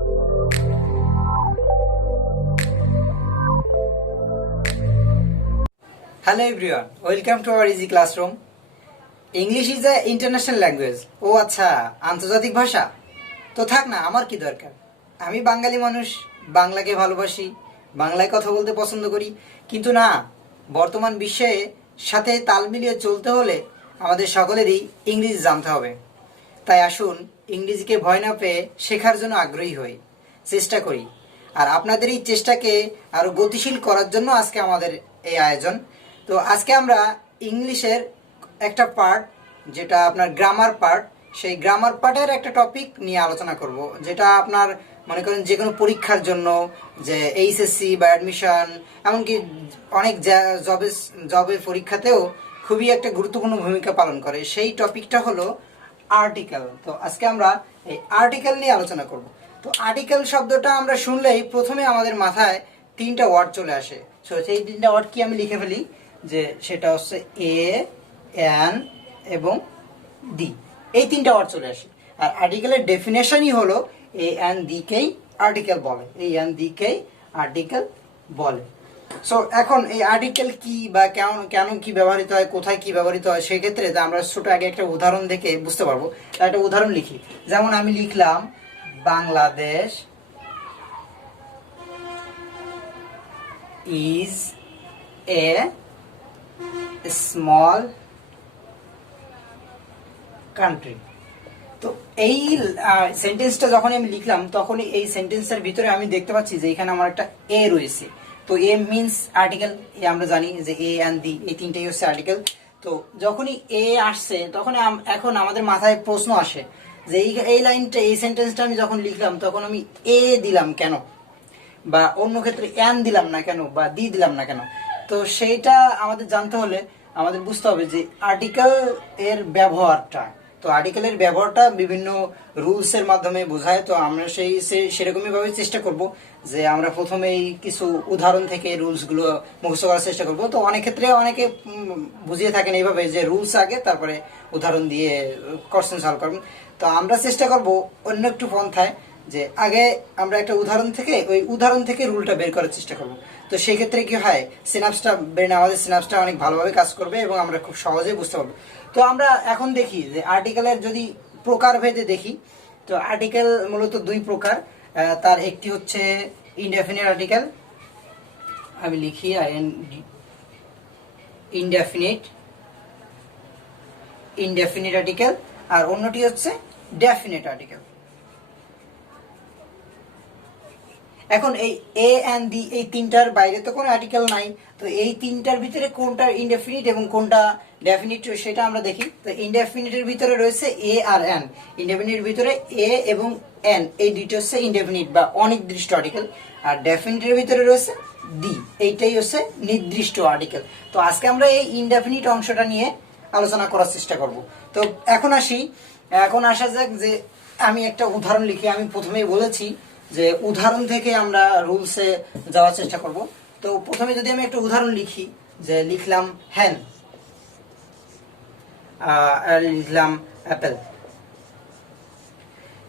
Hello everyone, welcome to our easy classroom. English is a international language. ও আচ্ছা, আন্তর্জাতিক ভাষা। তো থাক না, আমার কি দরকার? আমি বাঙালি মানুষ, বাংলাকে ভালোবাসি, বাংলায় কথা বলতে পছন্দ করি। কিন্তু না, বর্তমান বিশ্বের সাথে তাল মিলিয়ে চলতে হলে আমাদের সকলেরই ইংরেজি জানতে হবে। তাই আসুন ইংরেজিকে ভয় না পেয়ে শেখার জন্য আগ্রহী হই, চেষ্টা করি। আর আপনাদের এই চেষ্টাকে আরো গতিশীল করার জন্য আজকে আমাদের এই আয়োজন। তো আজকে আমরা ইংলিশের একটা পার্ট, যেটা আপনার গ্রামার পার্ট, সেই গ্রামার পার্টের একটা টপিক নিয়ে আলোচনা করব, যেটা আপনার মনে করেন যে কোনো পরীক্ষার জন্য, যে এইচএসসি বা অ্যাডমিশন, এমনকি অনেক জবের পরীক্ষাতেও খুবই একটা গুরুত্বপূর্ণ ভূমিকা পালন করে। সেই টপিকটা হলো আর্টিকেল। তো আজকে আমরা এই আর্টিকেল নিয়ে আলোচনা করব। তো আর্টিকেল শব্দটা আমরা শুনলেই প্রথমে আমাদের মাথায় তিনটা ওয়ার্ড চলে আসে। সো সেই তিনটা ওয়ার্ড কি আমি লিখে ফেলি, যে সেটা হচ্ছে এ, এন এবং ডি, এই তিনটা ওয়ার্ড চলে আসে। আর আর্টিকেলের ডেফিনেশনই হলো এ এন ডি কেই আর্টিকেল বলে, এই এন ডি কেই আর্টিকেল বলে। সো এখন এই আর্টিকেল কি বা কেন কি ব্যবহৃত হয়, কোথায় কি ব্যবহৃত হয়, সেক্ষেত্রে আমরা ছোট আগে একটা উদাহরণ দেখে বুঝতে পারবো। তার একটা উদাহরণ লিখি, যেমন আমি লিখলাম Bangladesh is a small country. তো এই সেন্টেন্সটা যখন আমি লিখলাম, তখনই এই সেন্টেন্সের ভিতরে আমি দেখতে পাচ্ছি যে এখানে আমার একটা এ রয়েছে। তো এ মিনস আর্টিকেল, আমরা জানি যে এ এন্ড দি, এই তিনটেই হচ্ছে আর্টিকেল। তো যখনই এ আসছে, তখন এখন আমাদের মাথায় প্রশ্ন আসে যে এই লাইনটা, এই সেন্টেন্সটা আমি যখন লিখলাম, তখন আমি এ দিলাম কেন, বা অন্য ক্ষেত্রে এন দিলাম না কেন, বা দি দিলাম না কেন। তো সেইটা আমাদের জানতে হলে আমাদের বুঝতে হবে যে আর্টিকেল এর ব্যবহারটা। তো আর্টিকেলের ব্যবহারটা বিভিন্ন রুলস এর মাধ্যমে বোঝায়। তো আমরা সেরকমই ভাবে চেষ্টা করব যে আমরা প্রথমেই কিছু উদাহরণ থেকে রুলস গুলো মুখস্থ করার চেষ্টা করব। তো অনেক ক্ষেত্রে অনেকে বুঝিয়ে থাকেন এইভাবে যে রুলস আগে, তারপরে উদাহরণ দিয়ে কোশ্চেন সলভ করবেন। তো আমরা চেষ্টা করব অন্য একটু পন্থায়, যে আগে আমরা একটা উদাহরণ থেকে, ওই উদাহরণ থেকে রুলটা বের করার চেষ্টা করব। তো সেই ক্ষেত্রে কি হয়, সিনাপসটা ব্রেনে, আমাদের সিনাপসটা অনেক ভালোভাবে কাজ করবে এবং আমরা খুব সহজেই বুঝতে পারবো। তো আমরা এখন দেখি যে আর্টিকেলের যদি প্রকার ভেদে দেখি, তো আর্টিকেল মূলত দুই প্রকার। তার একটি হচ্ছে ইনডেফিনিট আর্টিকেল, আমি লিখি ইনডেফিনিট আর্টিকেল, আর অন্যটি হচ্ছে ডেফিনিট আর্টিকেল। এখন এই এ এন্ড ডি, এই তিনটার বাইরে তো কোনো আর্টিকেল নাই। তো এই তিনটার ভিতরে কোনটা ইনডেফিনিট এবং কোনটা ডেফিনিট, সেটা আমরা দেখি। তো ইনডেফিনিটের ভিতরে রয়েছে এ আর এন। ইনডেফিনিটের ভিতরে এ এবং এন, এই দুইটা হচ্ছে ইনডেফিনিট বা অনির্দিষ্ট আর্টিকেল। আর ডেফিনিটের ভিতরে রয়েছে ডি, এইটাই হচ্ছে নির্দিষ্ট আর্টিকেল। তো আজকে আমরা এই ইনডেফিনিট অংশটা নিয়ে আলোচনা করার চেষ্টা করব। তো এখন আসা যাক যে আমি একটা উদাহরণ লিখি। আমি প্রথমেই বলেছি যে উদাহরণ থেকে আমরা রুলসে যাওয়ার চেষ্টা করব। তো প্রথমে যদি আমি একটা উদাহরণ লিখি, যে লিখলাম হ্যান, আর লিখলাম অ্যাপেল।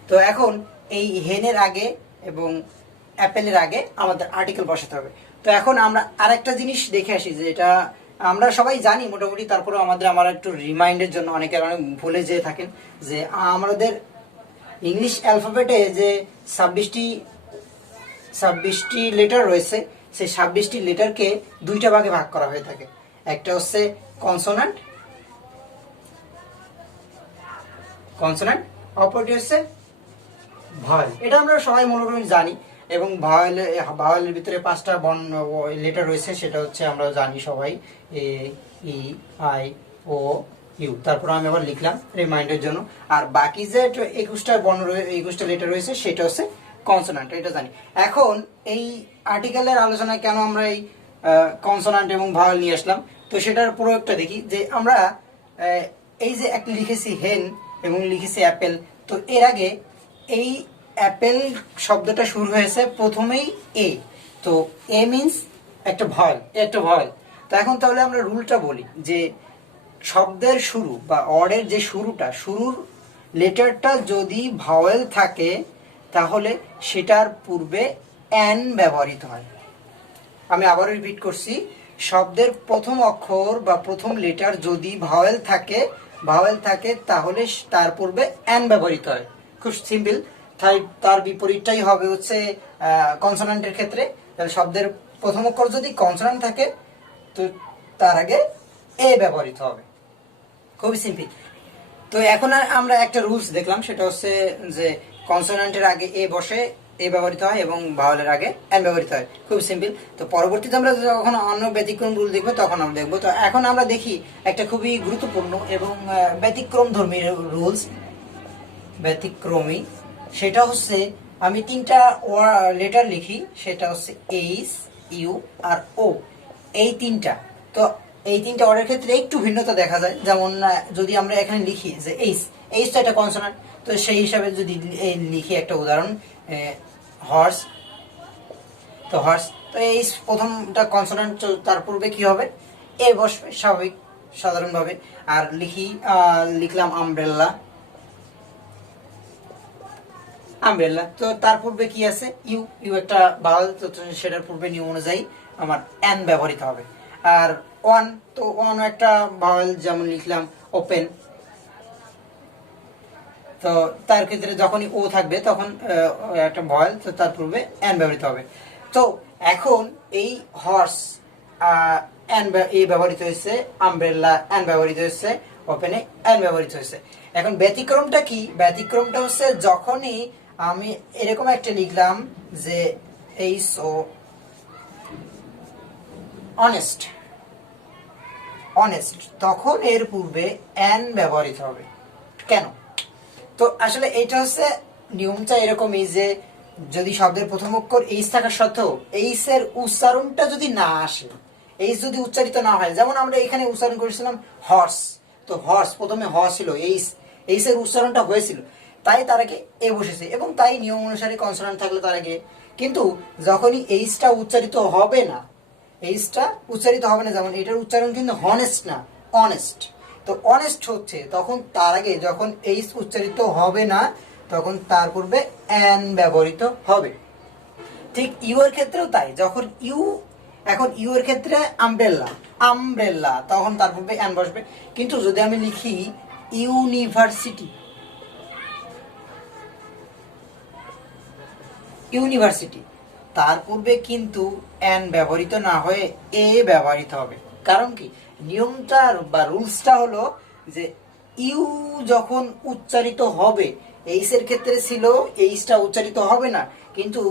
তো এখন এই হেনের আগে এবং অ্যাপেলের আগে আমাদের আর্টিকেল বসাতে হবে। তো এখন আমরা আরেকটা জিনিস দেখে আসি, যে এটা আমরা সবাই জানি মোটামুটি, তারপরে আমার একটু রিমাইন্ডের জন্য অনেকে অনেক ভুলে যেয়ে থাকেন, যে আমাদের ইংলিশ অ্যালফাবেটে যে 26টি লেটার রয়েছে, সেই 26টি লেটারকে দুইটা ভাগে ভাগ করা হয়ে থাকে। একটা হচ্ছে কনসোনান্ট, অপরটি হচ্ছে ভয়েল। এটা আমরা সবাই মোটামুটি জানি। এবং ভাওয়েলের ভিতরে 5টা লেটার রয়েছে, সেটা হচ্ছে আমরা জানি সবাই, এ, ই, আই, ও, ইউ। তারপর আমি আবার লিখলাম রিমাইন্ডের জন্য। আর বাকি যে 21টা লেটার রয়েছে, সেটা হচ্ছে কনসোনান্ট, এটা জানি। এখন এই আর্টিকেলের আলোচনায় কেন আমরা এই কনসোনান্ট এবং ভাওয়েল নিয়ে আসলাম, তো সেটার প্রয়োগটা দেখি। যে আমরা এই যে একটা লিখেছি হেন এবং লিখেছি অ্যাপেল, তো এর আগে এই অ্যাপেল শব্দটা শুরু হয়েছে প্রথমেই এ। তো এ মিনস একটা ভয়েল। তো এখন তাহলে আমরা রুলটা বলি, যে শব্দের শুরু বা ওয়ার্ডের যে শুরুর লেটারটা যদি ভাওয়েল থাকে, তাহলে সেটার পূর্বে অ্যান ব্যবহৃত হয়। আমি আবার রিপিট করছি, শব্দের প্রথম অক্ষর বা প্রথম লেটার যদি ভাওয়েল থাকে তাহলে তার পূর্বে অ্যান ব্যবহৃত হয়। খুব সিম্পল। তার বিপরীতটাই হবে হচ্ছে কনসোনান্টের ক্ষেত্রে। তাহলে শব্দের প্রথম অক্ষর যদি কনসোনান্ট থাকে তো তার আগে এ ব্যবহৃত হবে। খুবই সিম্পল। তো এখন আমরা একটা রুলস দেখলাম, সেটা হচ্ছে যে কনসোনান্টের আগে এ বসে এ ব্যবহৃত হয় এবং ভাওয়েলের আগে এন ব্যবহৃত হয়। খুব সিম্পল। তো পরবর্তীতে আমরা যখন অন্য ব্যতিক্রম রুল দেখবো তখন আমরা দেখবো। তো এখন আমরা দেখি একটা খুবই গুরুত্বপূর্ণ এবং ব্যতিক্রম ধর্মী রুলস, ব্যতিক্রমী। সেটা হচ্ছে আমি 3টা লেটার লিখি, সেটা হচ্ছে এইচ, ইউ আর ও, এই 3টা। তো এই 3টা ওয়ার্ডের ক্ষেত্রে একটু ভিন্নতা দেখা যায়। যেমন যদি আমরা এখানে লিখি যে এইচ তো একটা কনসোনান্ট, তো সেই হিসাবে যদি লিখি একটা উদাহরণ, হর্স। তো হর্স, তো এইচ প্রথমটা কনসোনান্ট, তার পূর্বে কি হবে? এ বসবে স্বাভাবিক সাধারণভাবে। আর লিখলাম আমব্রেলা, আমব্রেলা, তো তার পূর্বে কি আছে? ইউ একটা ভাওয়েল, তো সেটার পূর্বে নিয়ম অনুযায়ী আমার এন ব্যবহৃত হবে। আর ওয়ান, তো ওয়ানও একটা ভাওয়েল, যেমন লিখলাম ওপেন, তো তার ক্ষেত্রে যখনই ও থাকবে তখন একটা ভয়েল, তো তার পূর্বে এন ব্যবহৃত হবে। তো এখন এই হর্স এন এ ব্যবহৃত হয়েছে, আমব্রেলা এন ব্যবহৃত হয়েছে, ওপেনে এন ব্যবহৃত হয়েছে। এখন ব্যতিক্রমটা কি? ব্যতিক্রমটা হচ্ছে যখনই আমি এরকম একটা লিখলাম যে এইস ও অনেস্ট, অনেস্ট, তখন এর পূর্বে এন ব্যবহৃত হবে। কেন? তো আসলে এটা হচ্ছে নিয়মটা এরকমই যে যদি শব্দের প্রথম অক্ষর এইচ থাকা সত্ত্বেও এইচ এর উচ্চারণটা যদি না আসে, এইচ যদি উচ্চারিত না হয়, যেমন আমরা এখানে উচ্চারণ করেছিলাম হর্স, তো হর্স প্রথমে হ ছিল, এইচ এর উচ্চারণটা হয়েছিল, তাই তার আগে এ বসেছে, এবং তাই নিয়ম অনুসারে কনসোনান্ট থাকলে তার আগে। কিন্তু যখনই এইচটা উচ্চারিত হবে না, এইচটা উচ্চারিত হবে না, যেমন এটার উচ্চারণ কিন্তু হনেস্ট না, অনেস্ট। তো অনেস্ট হচ্ছে তখন তার আগে যখন এইচ উচ্চারিত হবে না তখন তার পূর্বে এন ব্যবহৃত হবে। ঠিক ইউ এর ক্ষেত্রেও তাই, যখন এখন ইউ এর ক্ষেত্রে আমব্রেলা, আমব্রেলা, তখন তার পূর্বে এন বসবে। কিন্তু যদি আমি লিখি ইউনিভার্সিটি, ইউনিভার্সিটি, তার পূর্বে কিন্তু এন ব্যবহৃত না হয়ে এ ব্যবহৃত হবে। কারণ কি? নিয়মটা বা রুলসটা হলো যে ইউ যখন উচ্চারিত হবে, এইচ এর ক্ষেত্রে ছিল এইচটা উচ্চারিত হবে না, কিন্তু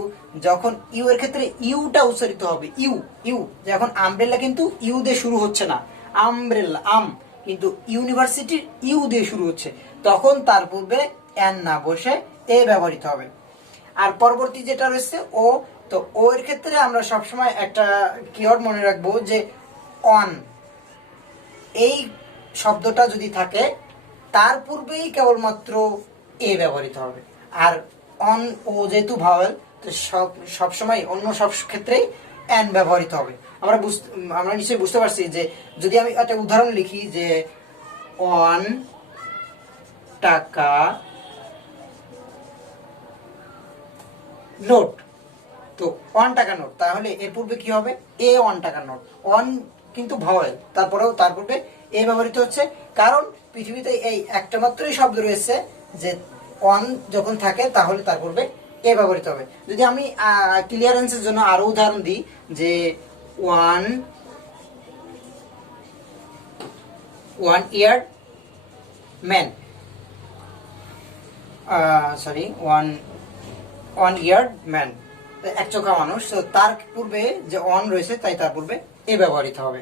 যখন ইউ এর ক্ষেত্রে ইউটা উচ্চারিত হবে, ইউ, যখন আমব্রেলা কিন্তু ইউ দিয়ে শুরু হচ্ছে না, আমব্রেলা আম, কিন্তু ইউনিভার্সিটির ইউ দিয়ে শুরু হচ্ছে, তখন তার পূর্বে এন না বসে এ ব্যবহৃত হবে। আর পরবর্তী যেটা রয়েছে ও, তো ও এর ক্ষেত্রে আমরা সবসময় একটা কিওয়ার্ড মনে রাখবো যে অন, এই শব্দটা যদি থাকে তার পূর্বেই কেবলমাত্র এ ব্যবহৃত হবে। আর অন ও যেহেতু ভাওয়েল, তো সবসময় অন্য সব ক্ষেত্রেই এন ব্যবহৃত হবে। আমরা নিশ্চয়ই বুঝতে পারছি যে যদি আমি একটা উদাহরণ লিখি যে 1 টাকা নোট, তো 1 টাকা নোট, তাহলে এর পূর্বে কি হবে? এ 1 টাকা নোট। 1 কিন্তু ভাওয়েল, তারপরেও তার পূর্বে এ ব্যবহৃত হচ্ছে, কারণ পৃথিবীতে এই একটা মাত্রই শব্দ রয়েছে যে 1 যখন থাকে তাহলে তার পূর্বে এ ব্যবহৃত হবে। যদি আমি ক্লিয়ারেন্সের জন্য আরো উদাহরণ দিই যে 1 ইয়ার ম্যান, সরি 1 ইয়ার্ড ম্যান, এক চোখা মানুষ, তো তার পূর্বে যে অন রয়েছে তাই তার পূর্বে এ ব্যবহৃত হবে।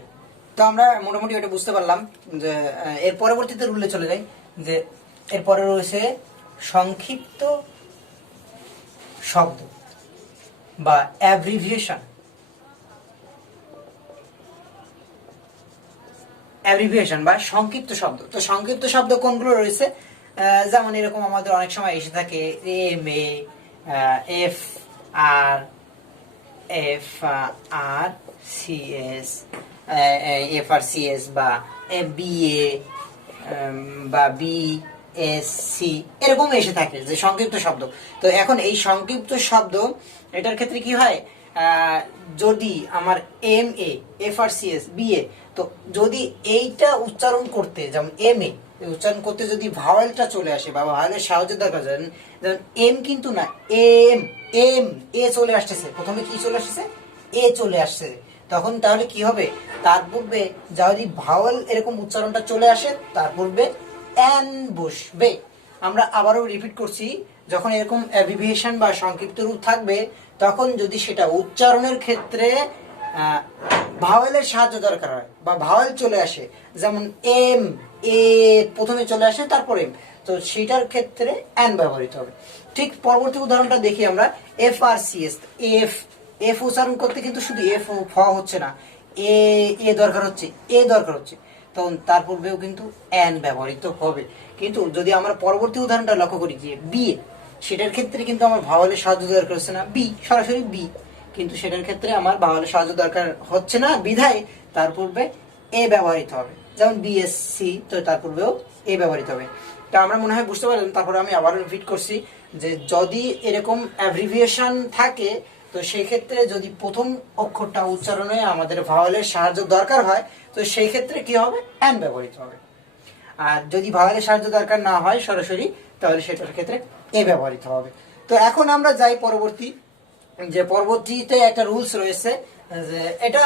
তো আমরা মোটামুটি এটা বুঝতে পারলাম যে এর পরবর্তীতে রুলে চলে যাই যে এরপরে রয়েছে সংক্ষিপ্ত শব্দ বা অ্যাব্রিভিয়েশন। অ্যাব্রিভিয়েশন বা সংক্ষিপ্ত শব্দ। তো সংক্ষিপ্ত শব্দ কোনগুলো রয়েছে? যেমন এরকম আমাদের অনেক সময় এসে থাকে M A, F R, CS বা বি এ বা বি এস সি এরকম এসে থাকে যে সংক্ষিপ্ত শব্দ। তো এখন এই সংক্ষিপ্ত শব্দ এটার ক্ষেত্রে কি হয়, যদি আমার M A F R C S B A, তো যদি এইটা উচ্চারণ করতে যেমন এম এ উচ্চারণ করতে যদি ভাওয়েলটা চলে আসে বা ভাওয়েলের সাহায্য দরকার, যেমন এম কিন্তু না এম, এম এ চলে আসতেছে, প্রথমে কি চলে আসছে এ চলে আসছে, তখন তাহলে কি হবে, তার পূর্বে যদি ভাওয়েল এরকম উচ্চারণটা চলে আসে তার পূর্বে এন বসবে। আমরা আবারও রিপিট করছি, যখন এরকম অ্যাব্রিভিয়েশন বা সংক্ষিপ্ত রূপ থাকবে তখন যদি সেটা উচ্চারণের ক্ষেত্রে ভাওয়েলের সাহায্য দরকার হয় বা ভাওয়েল চলে আসে, যেমন এম এ প্রথমে চলে আসে তারপর এম, তো সেটার ক্ষেত্রে এন ব্যবহৃত হবে। ঠিক পরবর্তী উদাহরণটা দেখি আমরা, F R C S, F F উচ্চারণ করতে কিন্তু শুধু এফ ফ হচ্ছে না, এ এ দরকার হচ্ছে, এ দরকার হচ্ছে, তখন তার পূর্বেও কিন্তু এন ব্যবহৃত হবে। কিন্তু যদি আমরা পরবর্তী উদাহরণটা লক্ষ্য করি যে বি এ, সেটার ক্ষেত্রে কিন্তু আমার ভাওয়ালের সাহায্য দরকার হচ্ছে না, বি সরাসরি বি, কিন্তু সেটার ক্ষেত্রে আমার ভাওয়ালের সাহায্য দরকার হচ্ছে না বিধায় তার পূর্বে এ ব্যবহৃত হবে, যেমন বিএসসি, তো তার পূর্বেও এ ব্যবহৃত হবে। তা আমরা মনে হয় বুঝতে পারলাম। তারপরে আমি আবার রিপিট করছি যে যদি এরকম অ্যাব্রিভিয়েশন থাকে তো সেই ক্ষেত্রে যদি প্রথম অক্ষরটা উচ্চারণে আমাদের ভাওয়ালের সাহায্য দরকার হয় তো সেই ক্ষেত্রে কি হবে, এন ব্যবহৃত হবে। আর যদি ভাওয়ালের সাহায্য দরকার না হয় সরাসরি, তাহলে সেটার ক্ষেত্রে এ ব্যবহৃত হবে। তো এখন আমরা যাই পরবর্তী, যে পরবর্তীতে একটা রুলস রয়েছে, যে এটা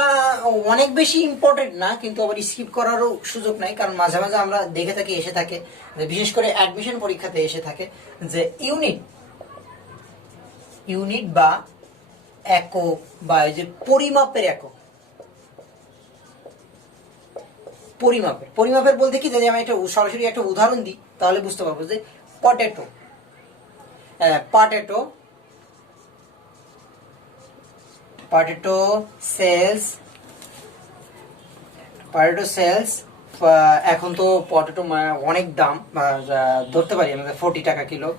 অনেক বেশি ইম্পর্টেন্ট না কিন্তু আবার স্কিপ করারও সুযোগ নাই, কারণ মাঝে মাঝে আমরা দেখে থাকি এসে থাকে, যে বিশেষ করে অ্যাডমিশন পরীক্ষাতে এসে থাকে যে ইউনিট, ইউনিট বা একক বা এই যে পরিমাপের একক, পরিমাপের, পরিমাপের বলতে কি, যদি আমি একটা সরাসরি একটা উদাহরণ দিই তাহলে বুঝতে পারবো যে potato, potato, potato sales, potato sales, এখন তো পটেটো অনেক দাম, ধরতে পারি আমাদের 40 টাকা কিলো,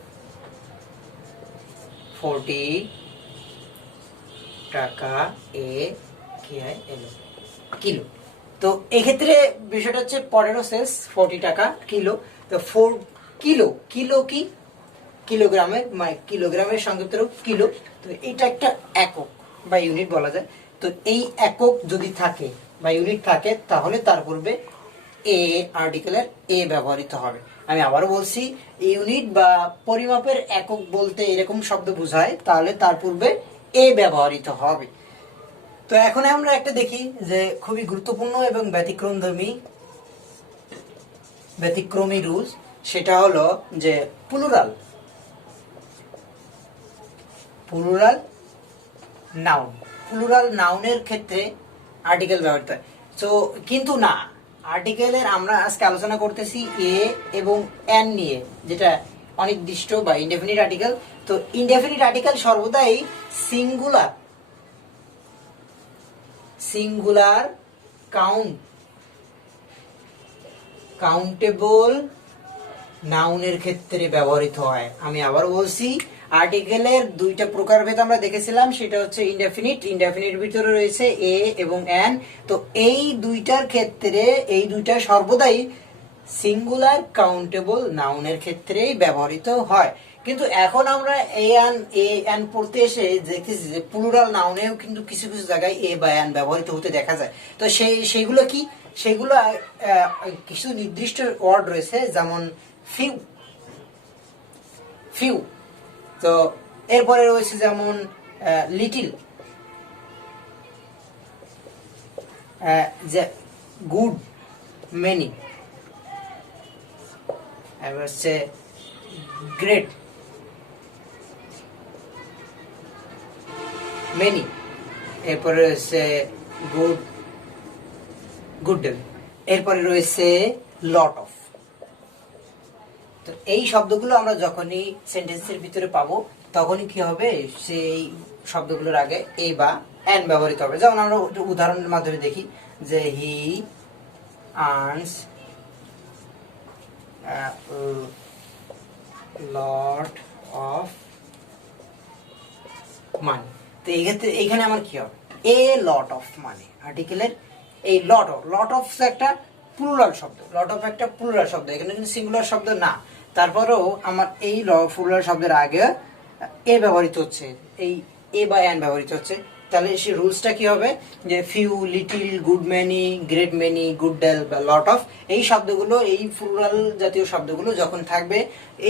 40 টাকা এ কিলো। তো এক্ষেত্রে বিষয়টা হচ্ছে পটেটো সেলস 40 টাকা কিলো, তো 4 কিলো, কিলো কি কিলোগ্রামের, কিলোগ্রামের সংক্ষিপ্ত রূপ কিলো, তো এটা একটা একক বা ইউনিট বলা যায়। তো এই একক যদি থাকে বা ইউনিট থাকে তাহলে তার পূর্বে এ আর্টিকেলের এ ব্যবহৃত হবে। আমি আবারও বলছি, ইউনিট বা পরিমাপের একক বলতে এরকম শব্দ বোঝায় তাহলে তার পূর্বে এ ব্যবহৃত হবে। তো এখন আমরা একটা দেখি যে খুবই গুরুত্বপূর্ণ এবং ব্যতিক্রমী রুলস, সেটা হলো যে প্লুরাল নাউন, প্লুরাল নাউনের ক্ষেত্রে আর্টিকেল ব্যবহৃত হয়। তো কিন্তু না, আর্টিকেলের আমরা আজকে আলোচনা করতেছি এ এবং এন নিয়ে, যেটা অনির্দিষ্ট বা ইনডেফিনিট আর্টিকেল। তো ইনডেফিনিট আর্টিকেল সর্বদাই সিঙ্গুলার কাউন্টেবল নাউনের ক্ষেত্রে ব্যবহৃত হয়। আমি আবার বলছি, আর্টিকেলের দুইটা প্রকারভেদ আমরা দেখেছিলাম, সেটা হচ্ছে ইনডেফিনিট ভিতরে রয়েছে এ এবং এন। তো এই দুইটার ক্ষেত্রে এই দুইটা সর্বদাই সিঙ্গুলার কাউন্টেবল নাউনের ক্ষেত্রেই ব্যবহৃত হয়। কিন্তু এখন আমরা এ এন পড়তে এসে দেখতেছি যে প্লুরাল নাউনেও কিন্তু কিছু কিছু জায়গায় এ বা এন ব্যবহৃত হতে দেখা যায়। তো সেইগুলো কি, সেগুলো কিছু নির্দিষ্ট ওয়ার্ড রয়েছে, যেমন ফিউ, তো এরপরে রয়েছে যেমন লিটিল, গুড, মেনি, এবার হচ্ছে গ্রেট, মেনি, এরপরে রয়েছে গুড, এরপরে রয়েছে লট অফ। তো এই শব্দগুলো আমরা যখনই সেন্টেন্সের ভিতরে পাবো তখনই কি হবে, সেই শব্দগুলোর আগে এ বা এন ব্যবহৃত হবে। যেমন আমরা উদাহরণের মাধ্যমে দেখি যে হি আর্নস লট অফ মানি। তো এই ক্ষেত্রে এইখানে আমার কি হবে, এ লট অফ মানি, আর্টিকেলের এই লট অফ একটা প্লুরাল শব্দ, লট অফ একটা প্লুরাল শব্দ, এখানে কিন্তু সিঙ্গুলার শব্দ না। তারপরেও আমার এই ফুলার শব্দের আগে এ ব্যবহৃত হচ্ছে, এই এ বা অ্যান ব্যবহৃত হচ্ছে, তাহলে সেই রুলসটা কি হবে যে few, little, good many, great many, good deal বা লট অফ, এই শব্দগুলো, এই প্লুরাল জাতীয় শব্দগুলো যখন থাকবে,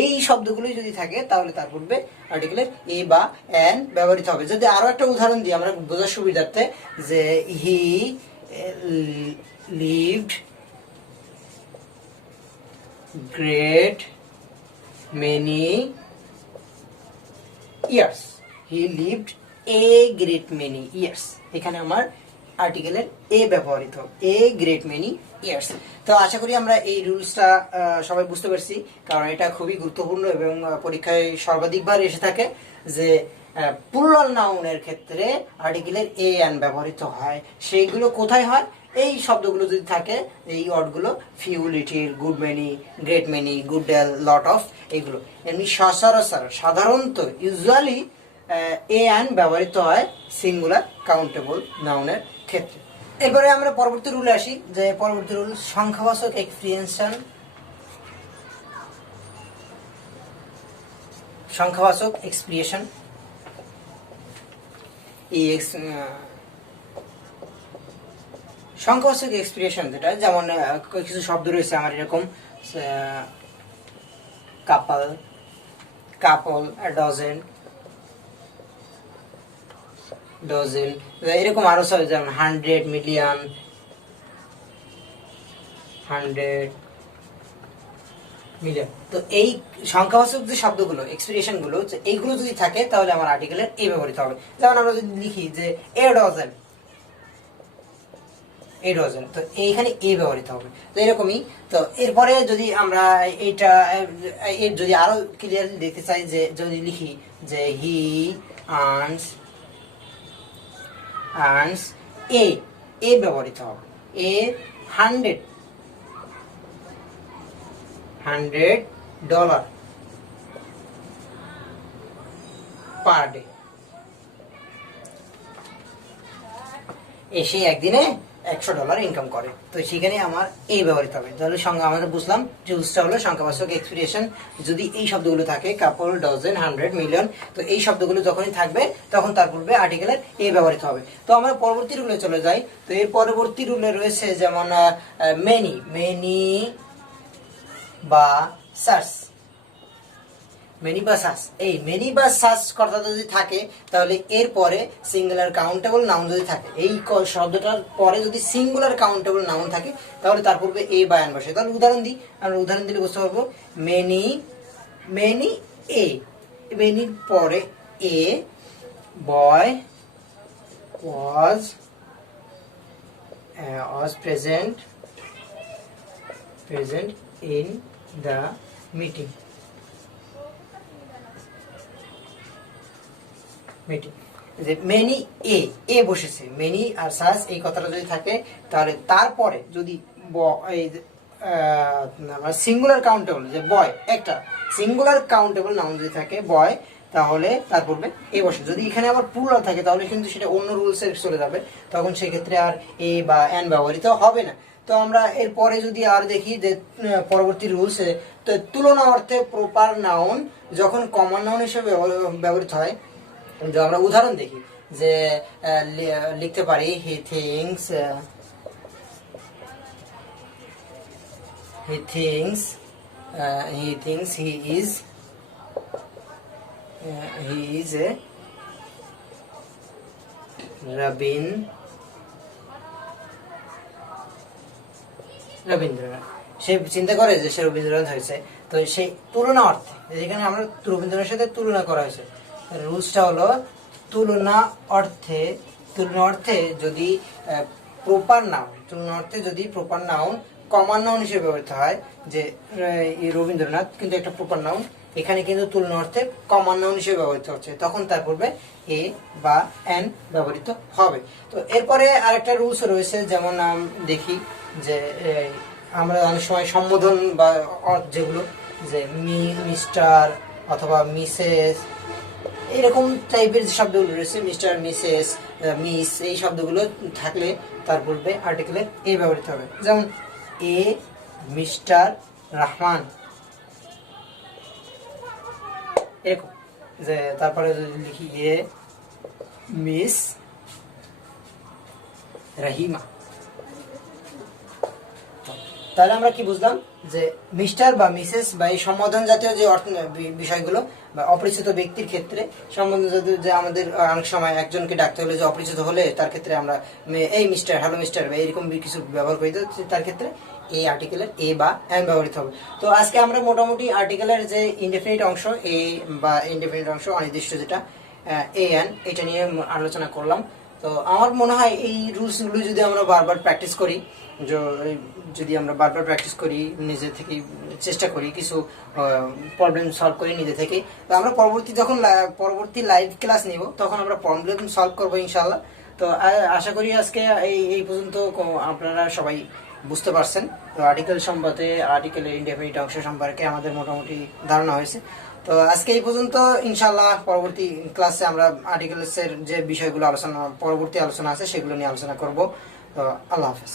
এই শব্দগুলোই যদি থাকে তাহলে তার পূর্বে আর্টিকেলের এ বা অ্যান ব্যবহৃত হবে। যদি আরো একটা উদাহরণ দিই আমরা বোঝার সুবিধার্থে, যে he lived great many years, he lived a great many years, এখানে আমার আর্টিকেলের এ ব্যবহৃত, এ গ্রেট মেনি ইয়ার্স। তো আশা করি আমরা এই রুলসটা সবাই বুঝতে পারছি, কারণ এটা খুবই গুরুত্বপূর্ণ এবং পরীক্ষায় সর্বাধিকবার এসে থাকে যে প্লুরাল নাউনের ক্ষেত্রে আর্টিকেলের এ অ্যান ব্যবহৃত হয়। সেইগুলো কোথায় হয়? এই শব্দগুলো যদি থাকে, এই ওয়ার্ডগুলো few, little, good many, great many, good deal, lot of, এইগুলো এমনি সচরাচর সাধারণত ইউজুয়ালি এ অ্যান ব্যবহৃত হয় সিঙ্গুলার কাউন্টেবল নাউনের ক্ষেত্রে। এরপরে আমরা পরবর্তী রুলে আসি, যে পরবর্তী রুল সংখ্যাবাচক এক্সপ্রেশন। সংখ্যাবাচক এক্সপ্রেশন, সংখ্যাবাচক এক্সপ্রেশন যেটা, যেমন কিছু শব্দ রয়েছে আমার এরকম কাপল, কাপল, ডজন, ডজন, এরকম আরো সব, যেমন 100, মিলিয়ন, 100 মিলিয়ন। তো এই সংখ্যাবাচক যে শব্দগুলো, এক্সপ্রেশন গুলো, এইগুলো যদি থাকে তাহলে আমার আর্টিকেলের এ ব্যবহৃত হবে। যেমন আমরা যদি লিখি যে এ ডজন, এ ডজন, তো এইখানে এ ব্যবহৃত হবে। তো এরকমই। তো এরপরে যদি আমরা এইটা যদি আরো ক্লিয়ারলি দেখতে চাই, যে যদি লিখি যে হি আর্নস, আর্নস এ, এ ব্যবহৃত হবে, এ 100 $100 পার ডে, এসে একদিনে $100 ইনকাম করে। তো সেখানে আমার এই ব্যবহৃত হবে। তাহলে সংখ্যা আমরা বুঝলাম যে রুলসটা হলো সংখ্যাবাচক এক্সপ্রেশন, যদি এই শব্দগুলো থাকে, কাপল, ডজন, 100, মিলিয়ন, তো এই শব্দগুলো যখনই থাকবে তখন তার পূর্বে আর্টিকেলের এ ব্যবহৃত হবে। তো আমরা পরবর্তী রুলে চলে যাই। তো এই পরবর্তী রুলে রয়েছে যেমন মেনি, মেনি বা সার্চ, মেনি বা সার্চ। এই মেনি বা সার্চ কথাটা যদি থাকে তাহলে এর পরে সিঙ্গুলার কাউন্টেবল নাউন যদি থাকে, এই শব্দটার পরে যদি সিঙ্গুলার কাউন্টেবল নাউন থাকে তাহলে তার পূর্বে এ বা অ্যান বসে। তাহলে উদাহরণ দিই, আমরা উদাহরণ দিলে বুঝতে পারবো। মেনি, মেনি এ, মেনির পরে a, boy was present in the meeting, যে মেনি এ, এ বসেছে, মেনি আর সার্চ এই কথাটা যদি থাকে তাহলে তারপরে যদি সিঙ্গুলার কাউন্টেবল, যে বয়, একটা সিঙ্গুলার কাউন্টেবল নাউন যদি থাকে বয়, তাহলে তার পূর্বে এ বসে। যদি এখানে আবার প্লুরাল থাকে তাহলে কিন্তু সেটা অন্য রুলসে চলে যাবে, তখন সেক্ষেত্রে আর এ বা অ্যান ব্যবহৃত হবে না। তো আমরা এরপরে যদি আর দেখি যে পরবর্তী রুলসে, তো তুলনা অর্থে প্রপার নাউন যখন কমন নাউন হিসেবে ব্যবহৃত হয়, যে আমরা উদাহরণ দেখি, যে লিখতে পারি he thinks, he is a Rabindranath, সে চিন্তা করে যে সে রবীন্দ্রনাথ হয়েছে। তো সেই তুলনা অর্থে, যেখানে আমরা রবীন্দ্রনাথের সাথে তুলনা করা হয়েছে, রুলসটা হলো তুলনা অর্থে, যদি প্রপার নাউন কমন নাউন হিসেবে ব্যবহৃত হয়, যে রবীন্দ্রনাথ কিন্তু একটা প্রপার নাউন, এখানে কিন্তু তুলনা অর্থে কমন নাউন হিসেবে ব্যবহৃত হচ্ছে, তখন তার পূর্বে এ বা অ্যান ব্যবহৃত হবে। তো এরপরে আরেকটা রুলস রয়েছে, যেমন দেখি যে আমরা অনেক সময় সম্বোধন বা যেগুলো, যে মিস্টার অথবা মিসেস, এরকম টাইপের যে শব্দগুলো রয়েছে, মিস্টার, মিসেস, মিস, এই শব্দগুলো থাকলে তার পূর্বে আর্টিকেলের এ ব্যবহৃত হবে। যেমন এ মিস্টার রহমান, এরকম। যে তারপরে যদি লিখি এ মিস রাহিমা, তাহলে আমরা কি বুঝলাম যে মিস্টার বা মিসেস বা এই সম্বোধন জাতীয় যে বিষয়গুলো বা অপরিচিত ব্যক্তির ক্ষেত্রে সম্বোধন জাতীয় যে আমাদের অনেক সময় একজনকে ডাকতে হলে যে অপরিচিত হলে তার ক্ষেত্রে আমরা এই মিস্টার, হ্যালো মিস্টার বা এরকম কিছু ব্যবহার করি, তার ক্ষেত্রে এই আর্টিকেলের এ বা এম ব্যবহৃত হবে। তো আজকে আমরা মোটামুটি আর্টিকেলের যে ইনডেফিনিট অংশ এ বা ইনডেফিনিট অংশ অনির্দিষ্ট যেটা এ এন, এটা নিয়ে আলোচনা করলাম। তো আমার মনে হয় এই রুলসগুলো যদি আমরা বারবার প্র্যাকটিস করি, যদি আমরা বারবার প্র্যাকটিস করি, নিজে থেকে চেষ্টা করি, কিছু প্রবলেম সলভ করি নিজে থেকে, তো আমরা পরবর্তী লাইভ ক্লাস নিব, তখন আমরা প্রবলেম সলভ করবো ইনশাল্লাহ। তো আশা করি আজকে এই পর্যন্ত আপনারা সবাই বুঝতে পারছেন। তো আর্টিকেলের ইনডেফিনিট অংশ সম্পর্কে আমাদের মোটামুটি ধারণা হয়েছে। তো আজকে এই পর্যন্ত, ইনশাল্লাহ পরবর্তী ক্লাসে আমরা আর্টিকেলসের যে বিষয়গুলো পরবর্তী আলোচনা আছে সেগুলো নিয়ে আলোচনা করব। তো আল্লাহ হাফেজ।